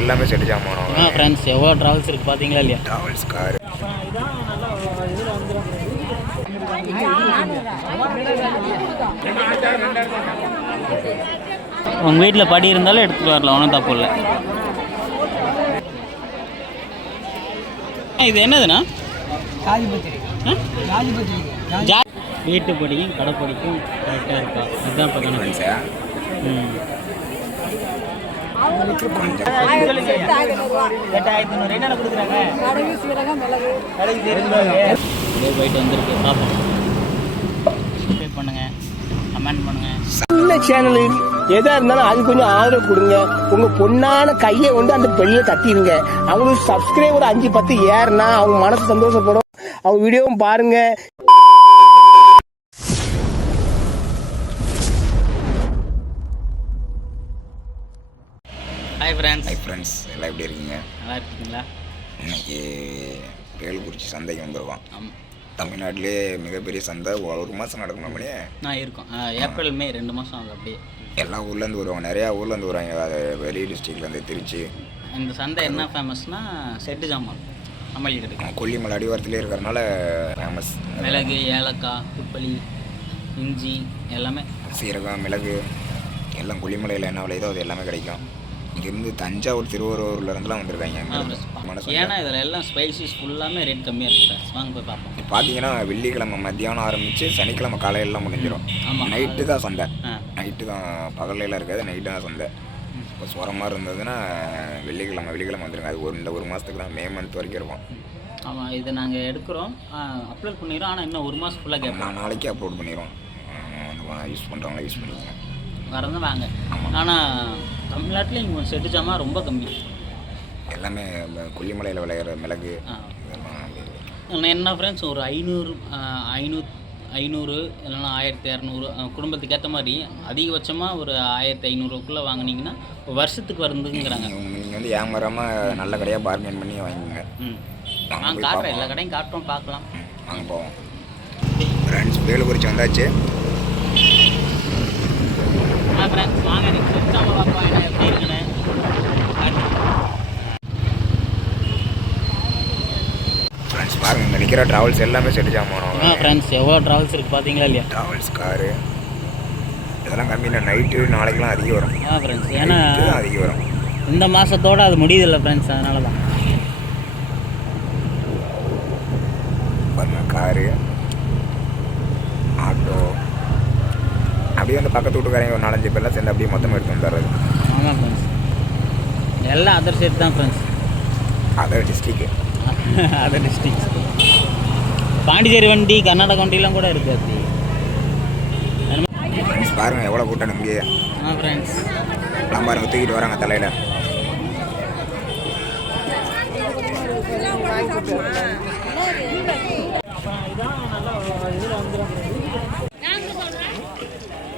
எல்லாமே செட்டு ஜாமான். ஃப்ரெண்ட்ஸ் எவ்வளோ ட்ராவல்ஸ் இருக்குது பார்த்தீங்களா இல்லையா? ட்ராவல்ஸ் கார் உங்கள் வீட்டில் படி இருந்தாலும் எடுத்துகிட்டு வரலாம், ஒன்றும் தப்பு இல்லை. இது என்னதுண்ணா? வீட்டு படிக்கும் கடை படிக்கும் கரெக்டாக இருக்கா? இதுதான் பார்க்கணும். போயிட்டு வந்துருக்கு பார்ப்போம். பண்ணுங்க, கமெண்ட் பண்ணுங்க. சேனலு எதா இருந்தாலும் அது கொஞ்சம் ஆதரவு கொடுங்க. உங்க பொண்ணான கையை கொண்டு அந்த பெண்ணில தட்டிடுங்க. அவங்களுக்கு சப்ஸ்கிரைபர் 5-10 ஏறுனா அவங்க மனசு சந்தோஷப்படும். அவங்க வீடியோவும் பாருங்க. Hi friends. ஹாய் ஃப்ரெண்ட்ஸ், எல்லாம் எப்படி இருக்கீங்க? நல்லா இருக்கீங்களா? இன்னைக்கு வேலுக்குறிச்சி சந்தைக்கு வந்துருக்கோம். தமிழ்நாட்டிலே மிகப்பெரிய சந்தை. ஒரு மாதம் நடக்கணும். அப்படியே நான் இருக்கோம். ஏப்ரல் மே 2 மாதம் ஆகுது. அப்படியே எல்லா ஊர்லேருந்து வருவாங்க, நிறையா ஊர்லேருந்து வருவாங்க. அது வெளி டிஸ்ட்ரிக்ட்லேருந்து திருச்சி. இந்த சந்தை என்ன ஃபேமஸ்னால் செட்டு ஜாமான் அமளி கிடைக்கும். கொல்லிமலை அடிவாரத்துலேயே இருக்கிறதுனால ஃபேமஸ். மிளகு, ஏலக்காய், புட்பளி, இஞ்சி எல்லாமே, சீரகம், மிளகு எல்லாம் கொல்லிமலையில் என்ன விளையுதோ அது எல்லாமே கிடைக்கும். இங்கேருந்து தஞ்சாவூர், திருவாரூர்லேருந்துலாம் வந்திருக்காங்க. ஏன்னா இதில் எல்லாம் ஸ்பைசஸ் ஃபுல்லாமே ரேட் கம்மியாக இருக்குது. வாங்க போய் பார்ப்போம். பார்த்தீங்கன்னா வெள்ளிக்கிழமை மத்தியானம் ஆரம்பித்து சனிக்கிழமை காலையிலலாம் முடிஞ்சிடும். நைட்டு தான் சந்தை. நைட்டு தான், பகலையெல்லாம் இருக்காது, நைட்டு தான் சந்தை. இப்போ சுரமாக இருந்ததுன்னா வெள்ளிக்கிழமை வந்துருங்க. அது இந்த ஒரு மாதத்துக்கு தான், மே மந்த் வரைக்கும் இருக்கும். ஆமாம், இதை நாங்கள் எடுக்கிறோம், அப்லோட் பண்ணிடுறோம். ஆனால் இன்னும் ஒரு மாதம் ஃபுல்லாக கேட்போம். நான் நாளைக்கே அப்லோட் பண்ணிடுவோம். யூஸ் பண்ணுறவங்களா யூஸ் பண்ணிக்கோங்க. வரதான் வாங்க. ஆனால் தமிழ்நாட்டில் இங்கே செட்டு ஜாமான் ரொம்ப கம்மி. எல்லாமே கொல்லிமலையில் விளையிற மிளகு என்ன ஃப்ரெண்ட்ஸ், ஒரு 500 இல்லைன்னா 1200 குடும்பத்துக்கு ஏற்ற மாதிரி அதிகபட்சமாக ஒரு 1500க்குள்ளே வாங்கினீங்கன்னா வருஷத்துக்கு வருதுங்கிறாங்க. நீங்கள் வந்து ஏமாறாமல் நல்ல கடையாக பார்கெயின் பண்ணி வாங்கிங்க. நாங்கள் காட்டுறோம், எல்லா கடையும் காட்டுறோம், பார்க்கலாம். வாங்க போவோம். ஃப்ரெண்ட்ஸ், வேலுக்குறிச்சி வந்தாச்சு. ஃப்ரெண்ட்ஸ் வாங்க, நீங்கள் செட்டு ஜாமான் பார்ப்போம் என்ன எப்படி இருக்குன்னு. ஃப்ரெண்ட்ஸ் பாருங்கள், இங்கே நிற்கிற ட்ராவல்ஸ் எல்லாமே செட்டு ஜாமான். ஃப்ரெண்ட்ஸ் எவ்வளோ ட்ராவல்ஸ் இருக்குது பார்த்தீங்களா இல்லையா? ட்ராவல்ஸ் காரு இதெல்லாம் கம்மியில் நைட்டு நாளைக்கெலாம் அதிகம் வரும். ஃப்ரெண்ட்ஸ் ஏன்னா அதிகம் வரும். இந்த மாதத்தோடு அது முடியுதில்லை ஃப்ரெண்ட்ஸ், அதனால தான். பாருங்கள், காரு, ஆட்டோ, அப்படியே அந்த பக்கத்து வீட்டுக்காரங்க ஒரு 4-5 பேர்லாம் சேர்ந்து அப்படியே மொத்தமாக எடுத்து வந்துடுறது. ஆமாம் ஃப்ரெண்ட்ஸ், எல்லாம் அதர் சைட் தான் ஃப்ரெண்ட்ஸ். அதர் டிஸ்ட்ரிக்ட் பாண்டிச்சேரி வண்டி, கர்நாடகா வண்டிலாம் கூட இருக்குது. ஃப்ரெண்ட்ஸ் பாருங்கள் எவ்வளோ கூட்டம் இங்கே. ஃப்ரெண்ட்ஸ் எல்லாம் பாருங்கள், தூக்கிட்டு வராங்க தலையில்.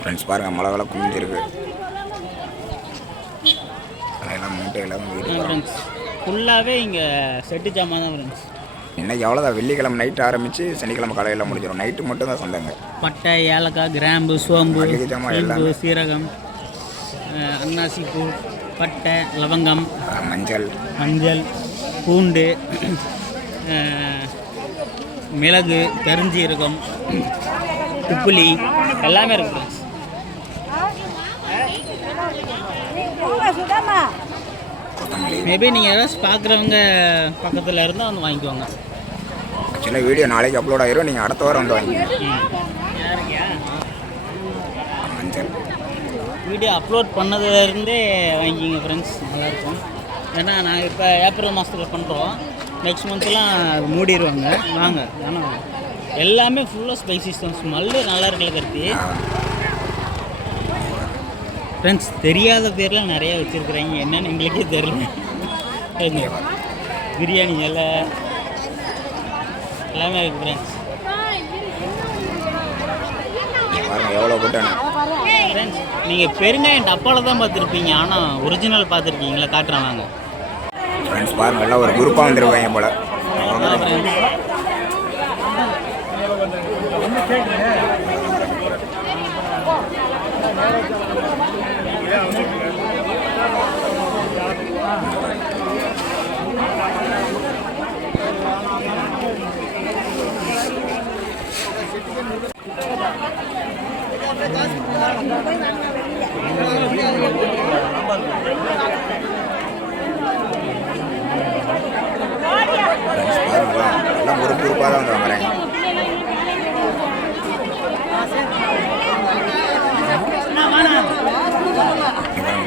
ஃப்ரெண்ட்ஸ் பாருங்கள், மழை வேலை குமிஞ்சிருக்கு. அதெல்லாம் மூட்டை எல்லாம் வீடு ஃப்ரெண்ட்ஸ் ஃபுல்லாகவே இங்கே செட்டு ஜாமான் தான் ஃப்ரெண்ட்ஸ். இன்னைக்கு எவ்வளோதான், வெள்ளிக்கிழமை நைட்டு ஆரம்பித்து சனிக்கிழமை காலையில் முடிஞ்சிடும். நைட்டு மட்டும் தான் சந்தைங்க. பட்டை, ஏலக்காய், கிராம்பு, சோம்பு, எல்லாம், சீரகம், அன்னாசி பூ, பட்டை, லவங்கம், மஞ்சள், பூண்டு, மிளகு, கருஞ்சீரகம், உப்புளி எல்லாமே இருக்குது ஃப்ரெண்ட்ஸ். மேபி நீங்கள் ஏதாச்சும் பார்க்குறவங்க பக்கத்தில் இருந்தால் வந்து வாங்கிக்குவாங்க. ஆக்சுவலாக வீடியோ நாளைக்கு அப்லோட் ஆகிரும். நீங்கள் அடுத்த வாரம் வந்து வாங்கிக்கோங்க. மஞ்சள் வீடியோ அப்லோட் பண்ணதுலேருந்தே வாங்கிக்கிங்க ஃப்ரெண்ட்ஸ், நல்லாயிருக்கும். ஏன்னா நாங்கள் இப்போ ஏப்ரல் மாதத்தில் பண்ணுறோம், நெக்ஸ்ட் மந்த்லாம் மூடிடுவாங்க. வாங்க, ஏன்னா எல்லாமே ஃபுல்லாக ஸ்பைசிஸ் தான். ஸ்மெல்லு நல்லா இருக்குல்ல கருத்தி ஃப்ரெண்ட்ஸ். தெரியாத பேர்லாம் நிறையா வச்சுருக்குறாங்க, என்னென்னு எங்களுக்கே தெரியல. பிரியாணி இலை எல்லாமே இருக்குது ஃப்ரெண்ட்ஸ். எவ்வளோ கூட்டம் ஃப்ரெண்ட்ஸ், நீங்கள் பெருங்காயம் டப்பாவில் தான் பார்த்துருப்பீங்க, ஆனால் ஒரிஜினல் பார்த்துருக்கீங்களா? காட்டுறேன் வாங்க. ஃப்ரெண்ட்ஸ் பாருங்கள், எல்லாம் ஒரு குரூப்பாக வந்துருக்காங்க போல. குரூப்பாக தான் வந்து வாங்குறாங்க.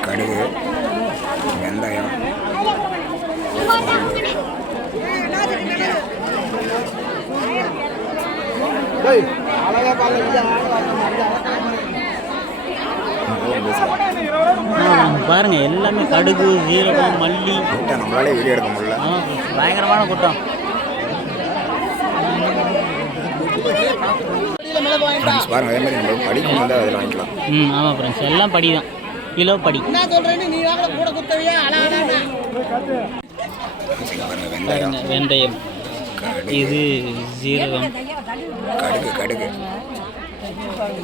கடுகு, வெந்தயம், பாருங்க எல்லாமே கடுகு, ஜீரகம், மல்லி. நம்மளாலே வீடியோ எடுக்க முடியல, பயங்கரமான கூட்டம். பாருங்க. அதே மாதிரி நம்ம படிக்கும் வந்து அதில் வாங்கிக்கலாம். ஆமாம் ஃப்ரெண்ட்ஸ், எல்லாம் படி தான், கிலோ படி. வெந்தயம், வெந்தயம், இது ஜீரகம், கடுகு கடுகு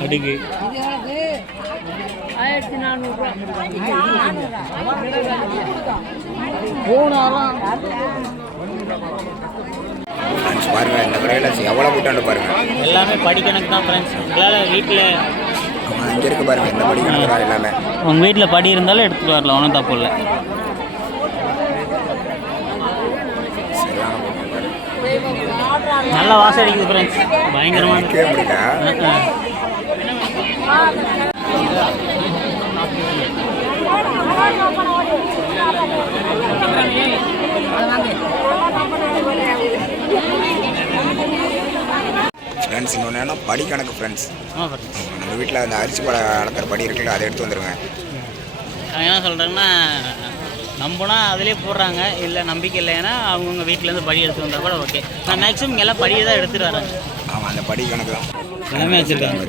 கடுகு, 1400 பாருங்க. இந்த கடையில் எவ்வளோ கூட்டாண்டு பாருங்க. எல்லாமே படிக்கணக்கு தான் ஃப்ரெண்ட்ஸ். உங்களால் வீட்டில் இங்கே இருக்கு பாருங்க, இந்த படிக்கணக்கு தான் எல்லாமே. உங்கள் வீட்டில் படி இருந்தாலும் எடுத்துகிட்டு வரலாம், ஒன்றும் தப்பு இல்லை. சரியான கூட்டம் பாருங்க. நல்ல வாசம் அடிக்குது ஃப்ரெண்ட்ஸ், பயங்கரமான. முடியல. ஃப்ரெண்ட்ஸ் இன்னொன்று என்ன படிக்கணக்கு ஃப்ரெண்ட்ஸ். நம்ம வீட்டில் அந்த அரிசி பழ அளக்கிற படி இருக்குல்ல, அதை எடுத்து வந்துடுங்க. நான் என்ன சொல்கிறேன்னா, நம்பினா அதிலே போடுறாங்க, இல்லை நம்பிக்கை இல்லைன்னா அவங்கவுங்க வீட்டிலேருந்து படி எடுத்து வந்தால் கூட ஓகே. நான் மேக்ஸிமம் எல்லாம் படியை தான் எடுத்துகிட்டு வராங்க. ஆமாம், அந்த படி கணக்கு தான் எல்லாமே வச்சுருக்காங்க.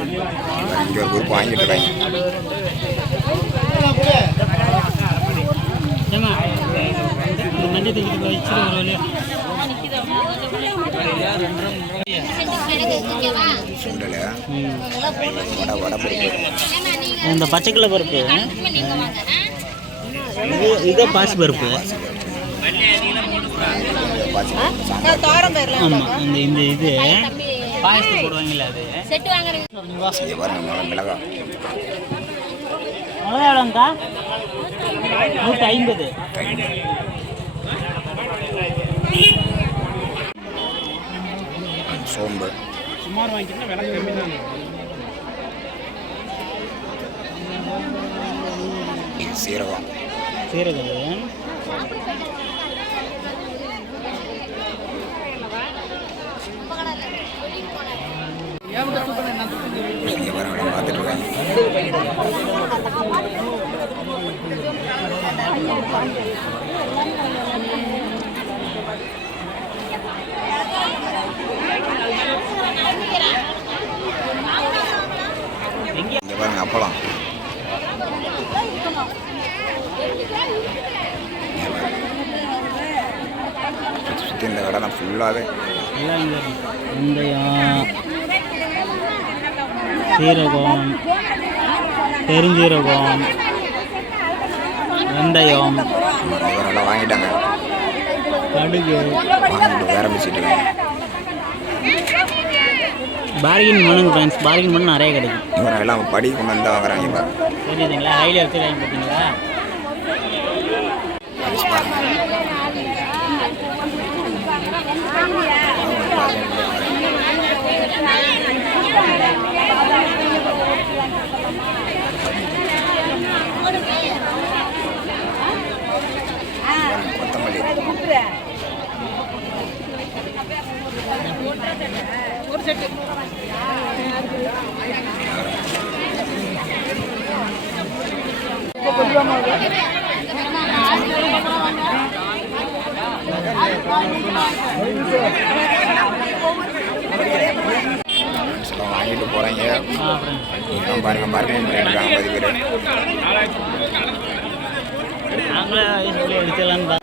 இங்கே ஒரு குரூப் வாங்கிட்டு இருக்காங்க. மஞ்சள் தூக்கிட்டு போய் வச்சுட்டு ஒரு வழியா சுண்டல், வடை பருப்பு, இந்த பச்சைக்கிழ பருப்பு, இதே பாசி பருப்பு. ஆமாம், இந்த இது பாயசத்துக்கு போடுவாங்கல்ல, அது மிளகாய். மிளகா எவ்வளோங்கக்கா? 150. சோம்பு, சுமார் வாங்கிக்கிட்டா விலை கம்மி தான். சீரகம், சீரகம், இங்கே பாருங்க பார்த்துட்டு இருக்காங்க. இங்கே பாருங்க அப்பளம். சுற்றி இந்த கடை தான் ஃபுல்லாகவே வெந்தயம், சீரகம், பெருஞ்சீரகம், வெந்தயம், இவரெல்லாம் வாங்கிட்டாங்க. கடுகு வாங்கிட்டு வேற மிச்சிட்டு இருக்காங்க. பார்கின் பண்ணுங்க ஃப்ரெண்ட்ஸ், பார்கின் பண்ண நிறைய கிடைக்கும். இவரை எல்லாம் படி கொண்டு வந்து வாங்குறாங்க. இப்போ தெரியுதுங்களா, ஹைலி எடுத்துருக்காங்க பார்த்தீங்களா. கொத்தமல்லி, ஒரு செட்டு வாங்கிட்டு போகிறாங்க. பாருங்க பார்க்கிங் பண்ணிட்டு இருக்காங்க 10 பேர். நாங்களே எடுத்துடலான்னு பாருங்க.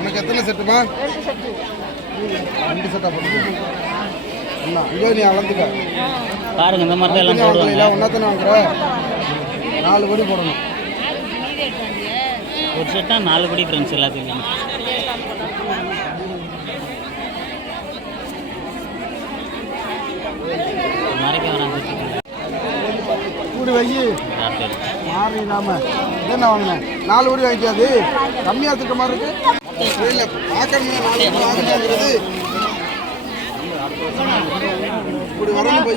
உனக்கு எத்தனை செட்டுமா? 2 செட்டா போட்டு இதோ நீ அளந்துக்க. பாருங்க, இந்த மாதிரி எல்லாம் போடுவாங்க. ஒன்றா வாங்குற 4 படி போடணும். ஒரு செட்டாக 4 படி ஃப்ரெண்ட்ஸ் எல்லாத்துக்கும். வை மாறி இல்லாமல் என்ன வாங்கினேன் 4 கோடி வாங்கிக்காது கம்மியாக திட்ட மாதிரி இருக்கு இல்லை பார்க்கணுமே 4 கோடி வாங்கினாங்கிறது இப்படி வரணும் வை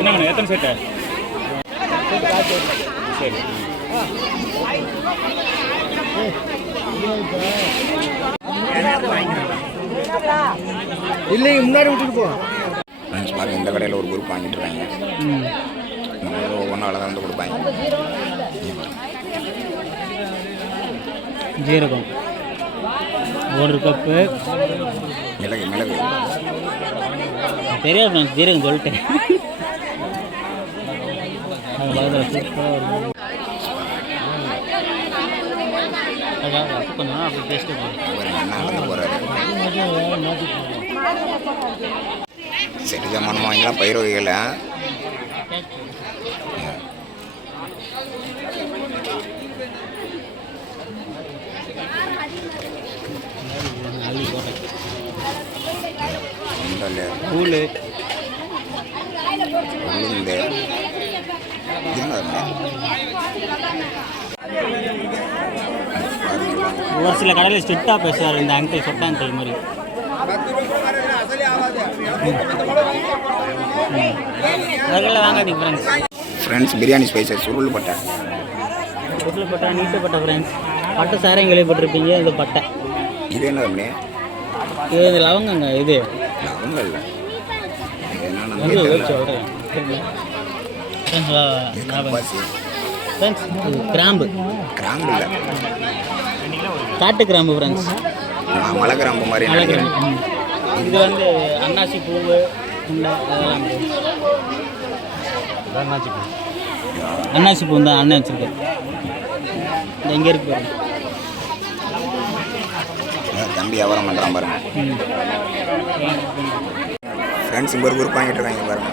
என்ன எத்தனை செட்டு சரி இல்லைங்க முன்னாடி விட்டுட்டு போ ஃப்ரெண்ட்ஸ் பாருங்க இந்த கடையில் ஒரு குரூப் வாங்கிட்டு இருக்காங்க ஒவ்வொன்றும் அழகாக வந்து கொடுப்பாங்க ஜீரகம் 1 கப்பு மிளகு மிளகு தெரியாது ஃப்ரெண்ட்ஸ் ஜீரகம் சொல்லிட்டேன் கொஞ்சம் அப்படி டேஸ்ட்டு அண்ணா அளந்து போகிறாரு செட்டு ஜாமானமாக வாங்கிக்கலாம் பயிர் வகைகளை கூழ் உளுந்து ஒரு சில கடையில் ஸ்ட்ரிக்டாக பேசுவார் இந்த அங்கிள் சொட்ட அங்கிள் மாதிரி அதில் வாங்காதீங்க ஃப்ரெண்ட்ஸ் ஃப்ரெண்ட்ஸ் பிரியாணி ஸ்பைசஸ் சுருள் பட்டை பட்டை நீட்டப்பட்ட ஃப்ரெண்ட்ஸ் பட்டை சாரையும் கேள்விப்பட்டிருப்பீங்க இது பட்டை இது என்ன தம்பி இது இந்த லவங்கங்க இது அவங்க இல்லை சொல்கிறேன் ஃப்ரெண்ட்ஸ் இது கிராம்பு கிராம்பு இல்லை காட்டு கிராம்பு ஃப்ரெண்ட்ஸ் மலை கிராம்பு மாதிரி நினைக்கிறேன் இது வந்து அன்னாசி பூவு அன்னாசி பூ தான் அண்ணன் வச்சுருக்கேன் இந்த எங்கே இருக்கு பாருங்க தம்பி வியாபாரம் பண்ணுறான் பாருங்க ஃப்ரெண்ட்ஸ் இங்கே ஒரு குரூப் வாங்கிட்டு இருக்காங்க பாருங்க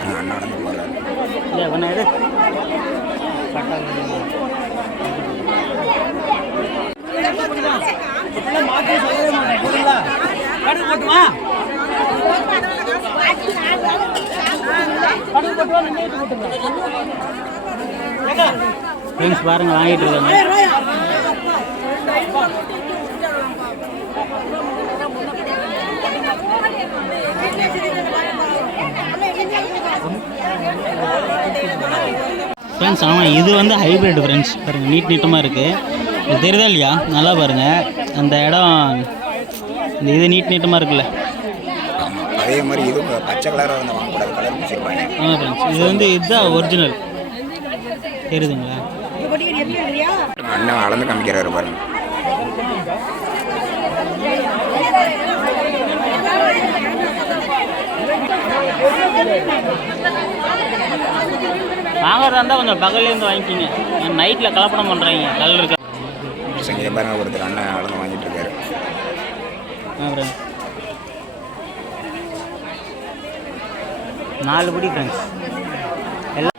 அண்ணா நடந்து போகிறாரு இல்லை ஒன்று எது ஃப்ரெண்ட்ஸ் பாருங்க வாங்கிட்டு இருக்காங்க ஃப்ரெண்ட்ஸ் ஆமாம் இது வந்து ஹைப்ரிட் ஃப்ரெண்ட்ஸ் பாருங்கள் நீட்டமாக இருக்குது இது தெரியுதா இல்லையா நல்லா பாருங்கள் அந்த இடம் இந்த இது நீட்டமாக இருக்குல்ல அதே மாதிரி இது பச்சை கலராக இருந்தால் வாங்கக்கூடாது கலர் முடிச்சிருப்பாங்க ஆமாம் ஃப்ரெண்ட்ஸ் இது வந்து இதுதான் ஒரிஜினல் தெரியுதுங்களா அண்ணன் அளந்து காமிக்கிறாரு பாருங்க வாங்குறதா இருந்தால் கொஞ்சம் பகல்லேருந்து வாங்கிக்கிங்க நைட்டில் கலப்படம் பண்ணுறாங்க கல் இருக்க இங்கே பாருங்க ஒருத்தர் அண்ணன் அளந்து வாங்கிட்டு இருக்காரு ஃப்ரெண்ட்ஸ் 4 படி ஃப்ரெண்ட்ஸ் எல்லாம்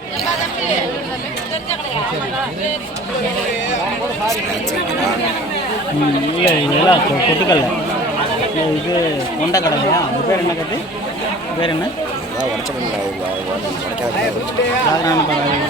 இல்லை இதெல்லாம் கொட்டுக்கல்ல இது கொண்டக்கடலையா அது பேர் என்ன கட்டு பேர் என்ன சாதாரண பரவாயில்ல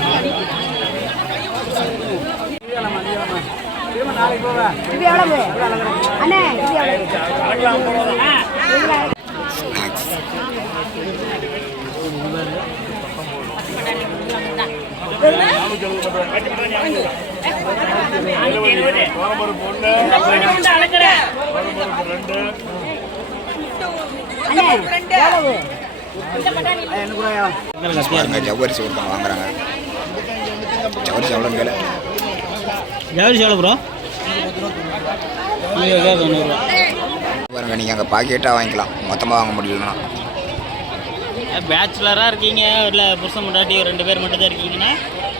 ஜவ்வரிசி ஒருத்தவங்க வாங்குறாங்க ஜவ்வரிசி எவ்வளோன்னு கேளு ஜவ்வரிசி எவ்வளோ ப்ரோ பாருங்க நீங்கள் அங்கே பாக்கெட்டாக வாங்கிக்கலாம் மொத்தமாக வாங்க முடியலன்னா பேச்சுலராக இருக்கீங்க இல்லை புருஷன் முன்னாடி 2 பேர் மட்டும் தான் இருக்கீங்கன்னா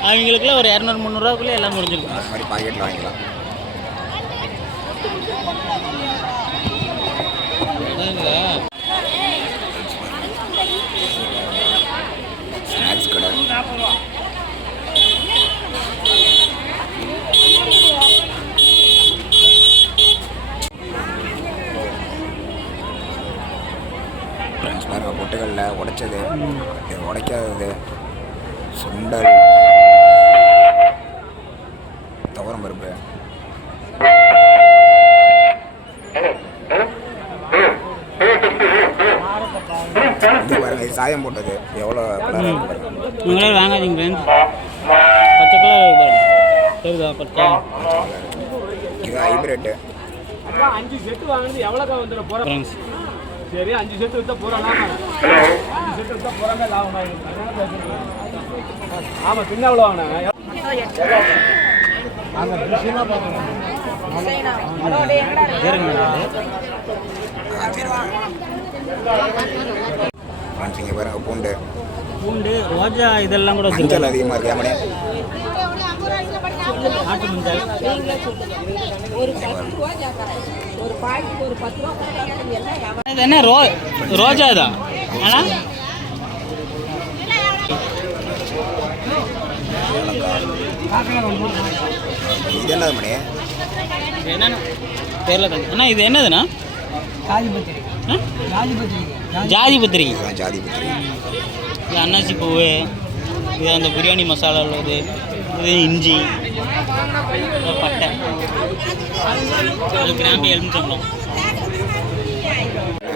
அவங்களுக்குலாம் ஒரு 200-300 எல்லாம் முடிஞ்சிருக்கும் அது மாதிரி பாக்கெட்டில் வாங்கிக்கலாம் ஸ்நாக்ஸ் கடை இது உடைக்காதது சுண்டல் துவரம் பருப்பு இது பாருங்க இது சாயம் போட்டது எவ்வளோ கலராக இருக்கு பாருங்க. நீங்களே வாங்காதீங்க ஃப்ரெண்ட்ஸ். பச்சை கலர் இருக்கு பாருங்க. தெரியுதா பச்சை? இது ஹைபிரிட்டு ஃப்ரெண்ட்ஸ் சரி 5 செட்டு வித்தா போறானா 5 செட்டு வித்தா போறாங்க லாபம் ஆமா பின்ன எவ்வளவு வாங்கினாங்க இங்கே பாருங்க பூண்டு பூண்டு ரோஜா இதெல்லாம் கூட மஞ்சள் வச்சுருக்காங்க. அதிகமாக இருக்கு மணி நாட்டு மஞ்சள் இது என்ன ரோஜா தான் ஆனால் இது என்னது மணி என்னென்ன தெரியல அண்ணா இது என்னதுண்ணா? ஜாதி பத்திரிக்கை. இதுதான் ஜாதி பத்திரி இது அன்னாசி பூவு, இது அந்த பிரியாணி மசாலா உள்ளது, இது இஞ்சி, இது பட்டை, அது கிராம்பு எலுமிச்சம்பழம்.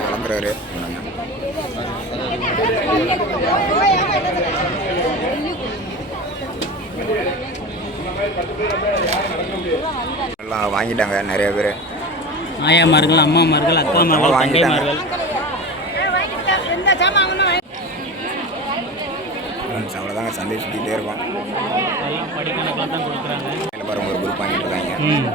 வளர்க்குறாரு எல்லாம் வாங்கிட்டாங்க நிறைய பேர். ஆயாமார்கள், அம்மாமார்கள், அக்காமார்கள், வாங்கிட்டாங்க. தங்கைமார்கள். அவ்வளோதாங்க சந்தை சுற்றிக்கிட்டே இருக்கோம். எல்லாம் படிக்கணக்கில் தான் கொடுக்குறாங்க. இதில் பாருங்க ஒரு குரூப் வாங்கிட்டு இருக்காங்க. ம்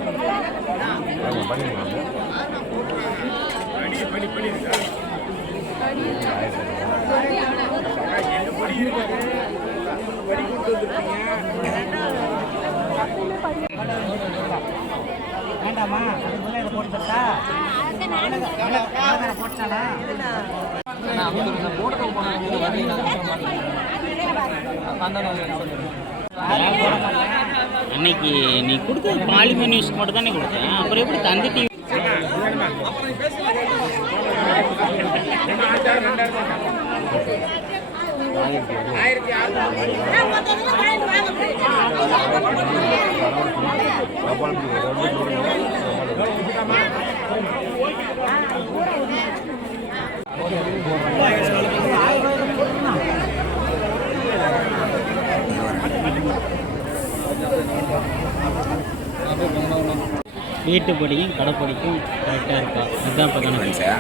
அன்னைக்கு நீ கொடுத்தது பாலிமர் நியூஸ்க்கு மட்டும் தானே கொடுத்தேன். அப்புறம் எப்படி தந்தி டிவி? வீட்டு படிக்கும் கடை படிக்கும் கரெக்டாக இருக்கா? இதுதான் இப்போ கணக்கு. ஃப்ரெண்ட்ஸா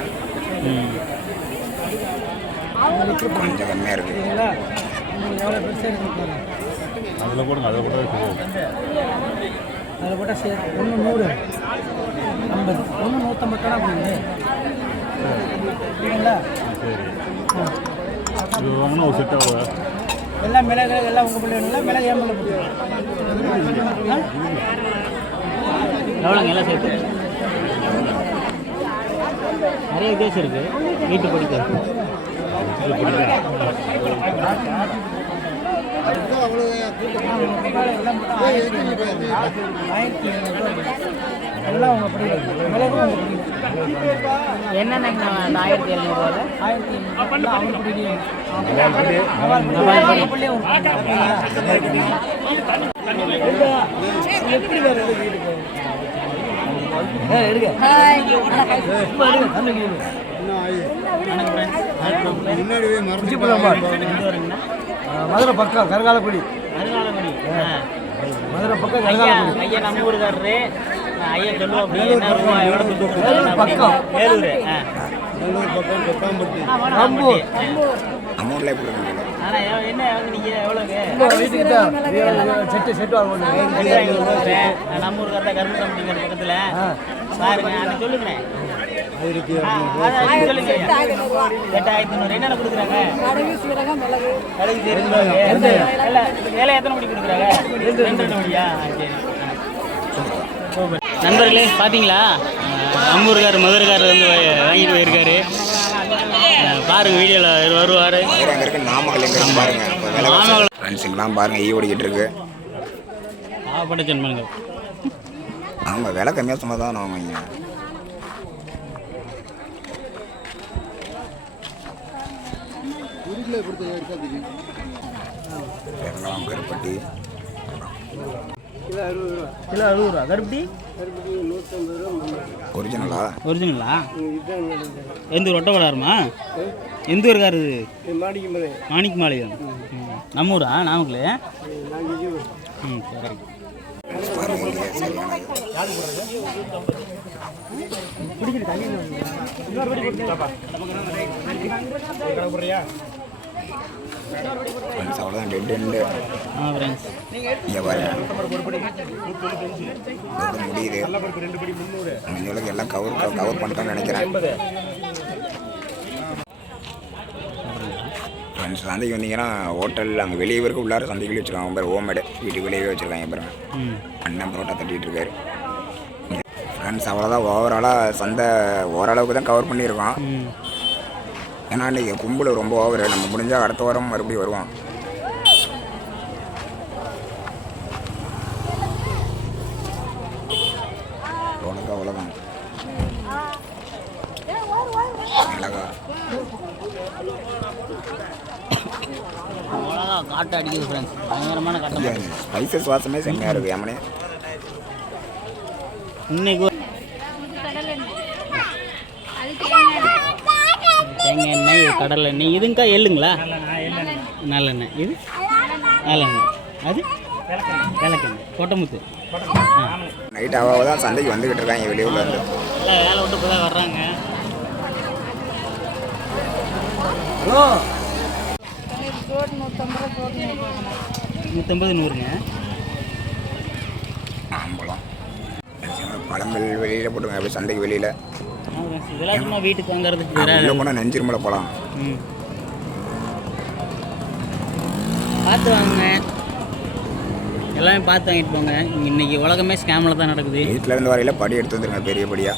ம் கொஞ்சம் கம்மியாக இருக்குது. அதில் போடுங்க அதில் போட்டால் அதில் போட்டால் சரி 1 100 50 1 150 தானே அப்படிங்க சரிங்களா? இது வாங்கினா ஒரு செட் ஆகுது. எல்லாம் மிளகு எல்லாம் உங்கள் பிள்ளைங்களா மிளகு ஏன் பிள்ளை எவ்வளோங்க எல்லாம் சேர்த்து? நிறைய வித்தியாசம் இருக்குது. வீட்டு படிக்க எல்லாம் உங்கள் பிள்ளை மிளகு என்னென்ன அந்த 1700 எப்படி வேறு வீட்டுக்கு மதுரை பக்கம் கருகாலக்குடி. மதுரை பக்கம் கருகாலக்குடி. ஐயா நம்ம ஊருக்காரரு. ஐயா சொல்லுவோம் அப்படி என்ன ரூபா எவ்வளோ கொடுத்து பக்கம் வேலூர். ரம்பூர். அமௌண்ட்ல எப்படி இருக்குது? ஆனால் என்ன வாங்குனீங்க? எவ்வளோங்க? வீட்டுக்கிட்ட செட்டு வாங்க நம்ம ஊருக்கார தான் கரும்பு கம்பெனிங்கிற பக்கத்தில் பாருங்க. அன்னைக்கு சொல்லுங்களேன். சொல்லுங்க 8500 என்னென்ன கொடுக்குறாங்க? கடுகு சீரகம் வேலை எத்தனை மணி கொடுக்குறாங்க? 2 மணியா? சரி நண்பர்களே பார்த்தீங்களா? அம்மூர்கார் மதுரைக்காரர் வந்து வாங்கிட்டு போயிருக்காரு. பாருங்க வீடியோவில் வருவார். மதுரை அங்கே இருக்கு, நாமக்கல் எங்கே இருக்கு பாருங்க. நாமக்கல் ஃப்ரெண்ட்ஸுங்கெல்லாம் பாருங்க ஈ ஓடிக்கிட்டு இருக்கு. பாவப்பட்ட ஜென்மங்கள். ஆமாம் விலை கம்மியாக சொன்னால் தான் நான் வாங்க. வெள்ளம் கருப்பட்டி கிலோ 60 ரூபா. கருப்பட்டி ஒரிஜினலா? ஒரிஜினலா? எந்த ஊர்? ஒட்டக்கடாருமா? எந்த ஊருக்காரு இது? மாணிக்க மாளிகம். நம்ம ஊரா? நாமக்கல். ம் சரி. அவ்வளோதான் டெட் எண்டு. ஃப்ரெண்ட்ஸ் இங்கே பாருங்க முடியுது. முடிஞ்சளவுக்கு எல்லாம் கவர் பண்ணிட்டோம்னு நினைக்கிறேன். ஃப்ரெண்ட்ஸ் சந்தைக்கு வந்தீங்கன்னா ஹோட்டலில் அங்கே வெளியே இருக்க உள்ளார சந்தைக்கு வச்சுருக்காங்க. பேர் ஹோம்மேடு வீட்டுக்கு வெளியே வச்சுருக்காங்க. பாருங்க அண்ணன் புரோட்டா தட்டிகிட்டு இருக்காரு. ஃப்ரெண்ட்ஸ் அவ்வளோதான். ஓவராலாக சந்தை ஓரளவுக்கு தான் கவர் பண்ணியிருக்கோம். ஏன்னா இன்றைக்கி கும்பல் ரொம்ப ஓவர். நம்ம முடிஞ்சால் அடுத்த வாரம் மறுபடியும் வருவோம். உனக்கு அவ்வளோதான். மிளகா மிளகா காட்டை அடிக்குது ஃப்ரெண்ட்ஸ். பயங்கரமான காட்டை. ஸ்பைசஸ் வாசமே செம்மையாக இருக்குது. ஏமனே இன்னைக்கு தேங்காய் எண்ணெய், கடலை எண்ணெய். இதுங்கக்கா எள்ளுங்களா? நல்லெண்ணெய். இது நல்லெண்ணெய். அது விளக்கெண்ணெய். கொட்டமுத்து. நைட் ஆக தான் சந்தைக்கு வந்துக்கிட்டு இருக்காங்க வெளியூரில் இருந்து. எல்லாம் வேலை விட்டு இப்போ தான் வர்றாங்க. ஹலோ 150 100ங்க. மாம்பழம் பழங்கள் வெளியில் போட்டுருங்க. அப்படியே சந்தைக்கு வெளியில். இதெல்லாம் சும்மா வீட்டுக்கு வாங்குறதுக்கு உள்ளே போனால் நெஞ்சிருமலை பழம். பார்த்து வாங்குங்க. எல்லாமே பார்த்து வாங்கிட்டு போங்க. இன்னைக்கு உலகமே ஸ்கேமில் தான் நடக்குது. வீட்டில் இருந்து வரையில் படி எடுத்து வந்துருங்க பெரிய படியாக.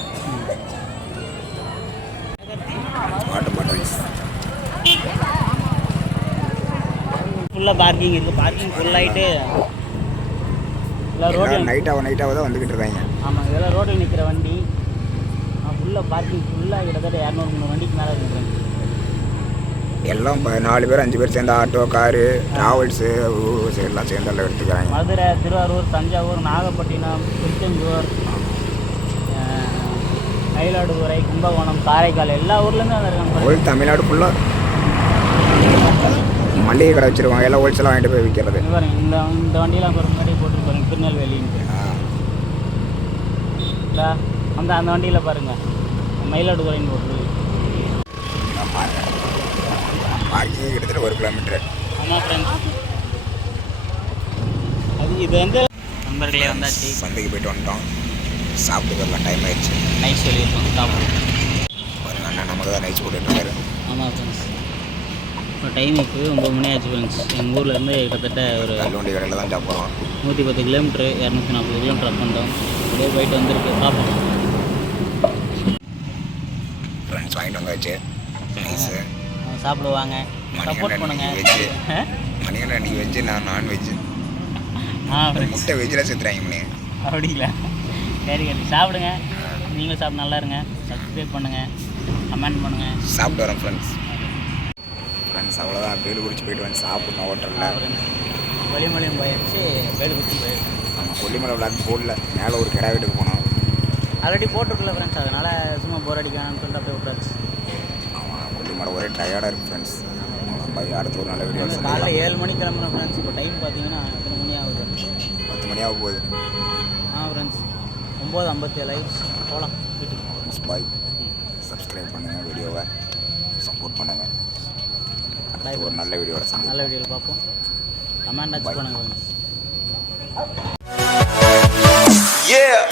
வாட்டர் பாட்டில்ஸ் ஃபுல்லாக பார்க்கிங் இருக்குது. பார்க்கிங் ஃபுல்லாகிட்டு எல்லாம் ரோடு நைட்டாக தான் வந்துக்கிட்டு இருக்காங்க. ஆமாம், இதெல்லாம் ரோட்டில் நிற்கிற வண்டி. ஃபுல்லாக பார்க்கிங் ஃபுல்லாக கிட்டத்தட்ட 200-300 வண்டிக்கு மேலே இருக்கிறாங்க. எல்லாம் 4 பேர் 5 பேர் சேர்ந்து ஆட்டோ, காரு, ட்ராவல்ஸு எல்லாம் சேர்ந்து எல்லாம் எடுத்துக்கிறாங்க. மதுரை, திருவாரூர், தஞ்சாவூர், நாகப்பட்டினம், திருச்செந்தூர், மயிலாடுதுறை, கும்பகோணம், காரைக்கால் எல்லா ஊர்லேருந்து வந்திருக்காங்க. ஹோல் தமிழ்நாடு ஃபுல்லாக மளிகை கடை வச்சுருவாங்க. எல்லாம் ஹோல்சேலாக வாங்கிட்டு போய் விற்கிறது. இந்த வண்டியெல்லாம் ஒரு முன்னாடி போட்டு பாருங்க. திருநெல்வேலின்ட்டு இல்லை அந்த வண்டியில் பாருங்கள் மயிலாடுதுறைன்னு போட்டு. பார்க்கிங் கிட்டத்தட்ட 1 கிலோமீட்டர். ஆமாம் ஃப்ரெண்ட்ஸ். அது இது வந்து நண்பர்களே வந்தாச்சு. சந்தைக்கு போயிட்டு வந்துட்டோம். சாப்பிட்டு வரலாம். டைம் ஆயிடுச்சு. நைஸ் சொல்லியிருக்கோம். சாப்பிடுவோம். பாருங்க அண்ணா நமக்கு தான் நைஸ் போட்டுருக்காரு. ஆமாம் ஃப்ரெண்ட்ஸ். இப்போ டைம் இப்போ 9 மணி ஆச்சு ஃப்ரெண்ட்ஸ். எங்கள் ஊர்லேருந்து கிட்டத்தட்ட ஒரு கல்லுண்டி கடையில் தான் சாப்பிட்றோம். 110 கிலோமீட்ரு 240 கிலோமீட்டர் அப் பண்ணிட்டோம். அப்படியே போயிட்டு வந்துருக்கு. பார்ப்போம். ஃப்ரெண்ட்ஸ் வாங்கிட்டு வந்தாச்சு. நைஸு சாப்பிடுவாங்க. சப்போர்ட் பண்ணுங்க. வெஜ்ஜு மணியன் அன்றைக்கி வெஜ்ஜு, நான் நான்வெஜ்ஜு. முட்டை வெஜ்ஜில் சேர்த்துறாங்க மணி. அப்படிங்களா? சரி கட்டி சாப்பிடுங்க. நீங்களும் சாப்பிட்டு நல்லா இருங்க. சப்ஸ்கிரைப் பண்ணுங்கள், கமெண்ட் பண்ணுங்கள். சாப்பிட்டு வரேன் ஃப்ரெண்ட்ஸ். அவ்வளோதான். பேலுக்குறிச்சி போயிட்டு வந்து சாப்பிட்டோம் ஹோட்டலில். கொல்லிமலையும் போயிடுச்சு, பேலுக்குறிச்சி போயிடுச்சு. நம்ம கொல்லிமலை விளாக் போடல. மேலே ஒரு கிடா வீட்டுக்கு போனோம். ஆல்ரெடி போட்டிருக்குல்ல ஃப்ரெண்ட்ஸ். அதனால் சும்மா போர் அடிக்கலாம்னு சொல்லிட்டு அப்படியே விட்டாச்சு. ஆமாம், கொல்லிமலை ஒரே டயர்டாக இருக்குது ஃப்ரெண்ட்ஸ். அடுத்த ஒரு நல்ல வீடியோ. காலைல 7 மணிக்கு கிளம்புறோம் ஃப்ரெண்ட்ஸ். இப்போ டைம் பார்த்தீங்கன்னா எத்தனை மணி ஆகுது? 10 மணி ஆக போகுது. ஃப்ரெண்ட்ஸ் 9:57 போகலாம் வீட்டுக்கு. பாய். சப்ஸ்கிரைப் பண்ணுங்கள், வீடியோவை சப்போர்ட் பண்ணுங்கள். ஒரு நல்ல வீடியோட சந்தி. நல்ல வீடியோவில் பார்ப்போம். கமெண்ட் பண்ணுங்கள். Yeah.